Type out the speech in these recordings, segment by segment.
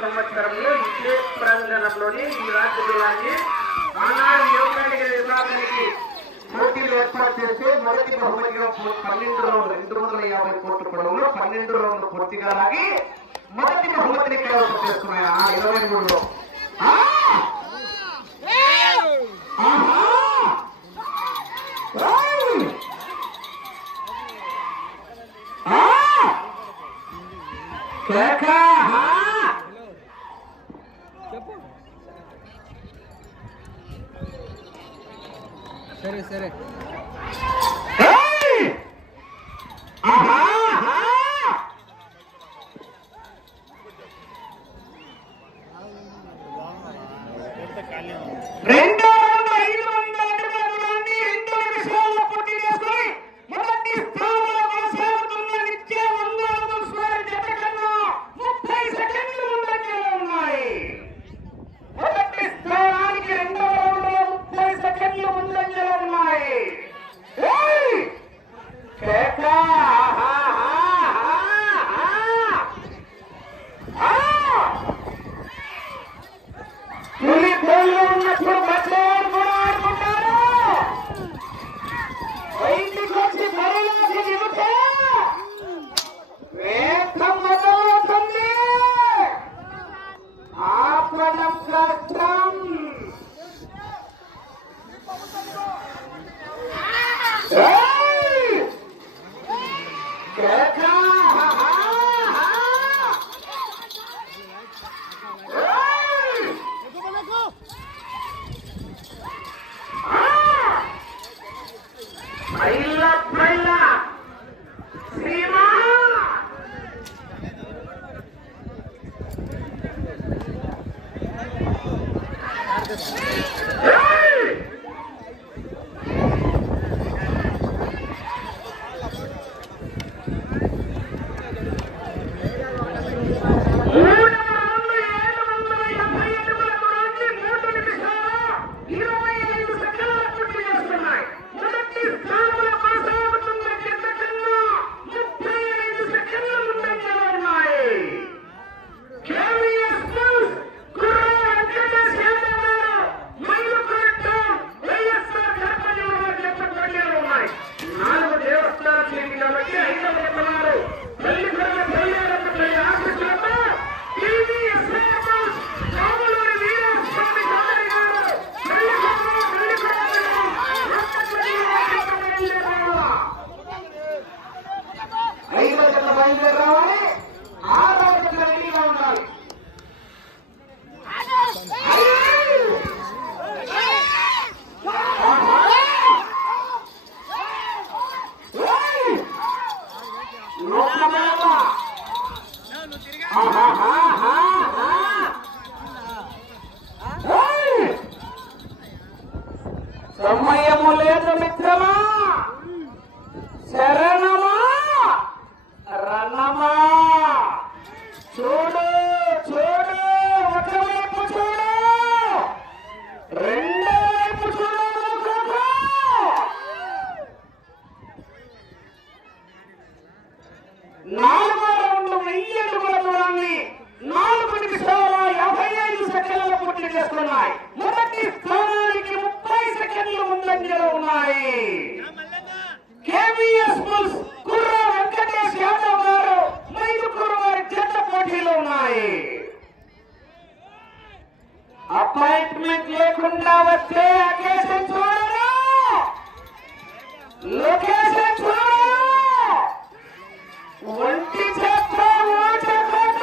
సంవత్సరంలో ఇదే ప్రాంగణంలోని ఈ రాజ్యంలోని ఆనాడు యోగానికి విభాగానికి పోటీలు ఏర్పాటు చేస్తే మొదటి బహుమతిగా 12 రౌండ్లు 250 కోట్ల పొడవులో 12 రౌండ్లు పూర్తిగా లాగి మొదటి బహుమతిని కైవసం చేసుకున్నాయి 23లో. సరే సరే సమయము లేదు మిత్రమా, శరణమా రణమా. చూడు చూడు ఒకవైపు చూడు. మొదటి స్థానానికి 30 సెకండ్లు ముందంజలో ఉన్నాయి. కేవీఎస్ బుల్స్ కుర్ర వెంకటేష్ యాదవ్ గారు మైదుకూరు వారి జట్ల పోటీలో ఉన్నాయి. అపాయింట్మెంట్ లేకుండా వస్తే అకేషన్ చూడరు, లొకేషన్ చూడరు, ఒంటి చేత ఓటకోట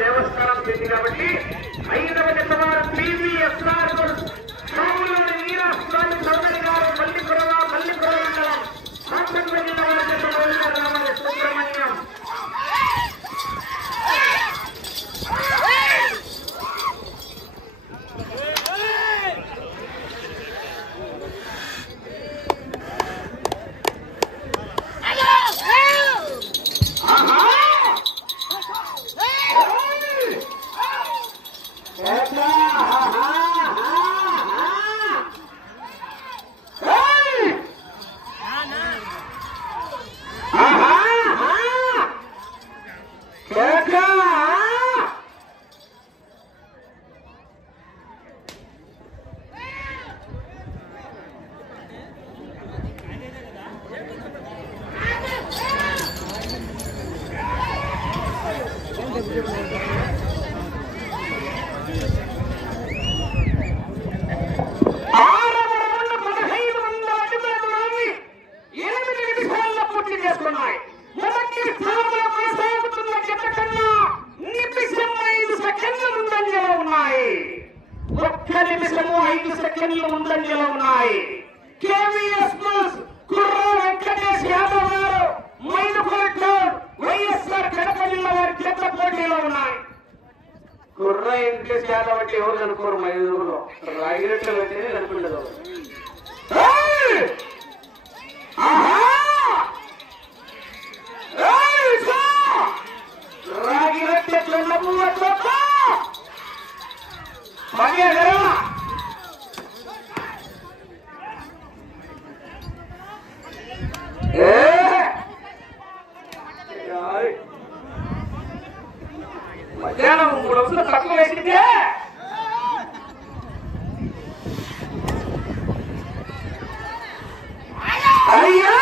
దేవస్థానం చేసి కాబట్టి 5వ జత వారు టీవీఎస్ఆర్ వీరాస్వామి చౌదరి గారు మల్లిపురం మండలం రామచంద్ర జిల్లా వారి జత రావాలి సుబ్రహ్మణ్యం. కేవీఎస్ బుల్స్ కుర్ర వెంకటేష్ యాదవ్ గారు మైదుకూరు వైఎస్ఆర్ కడప జిల్లా వారి జట్ల పోటీలో ఉన్నాయి. కుర్ర వెంకటేష్ యాదవ్ అంటే ఎవరు అనుకోరు, మైదుకూరులో రాగిరెట్లు అయితేనే కనుకుండదు. రాగిరెట్ల మధ్యాహ్నం 3 రోజులు తక్కువ వేసిందే అయ్యా.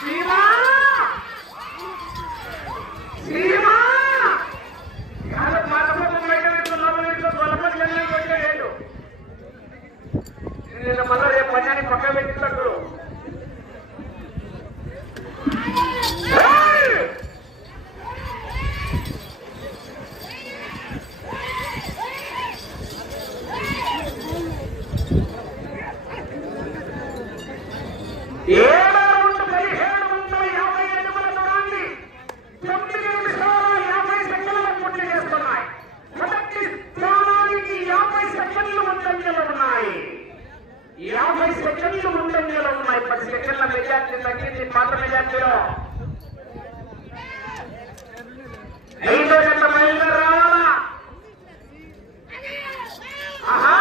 సీమా మెజార్టీలో 5వ జత బయలుదేరి రావాలా. ఆహా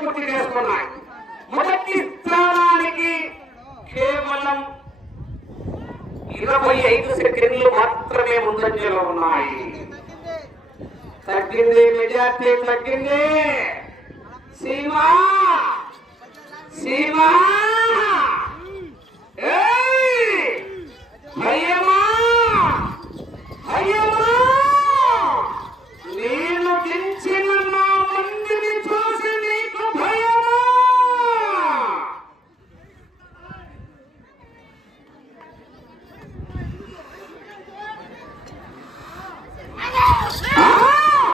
పూర్తి చేసుకున్నాయి. మొదటి స్థానానికి కేవలం 25 సెకండ్లు మాత్రమే ముందంజలో ఉన్నాయి. తగ్గింది మెజార్టీ, తగ్గింది. సీమా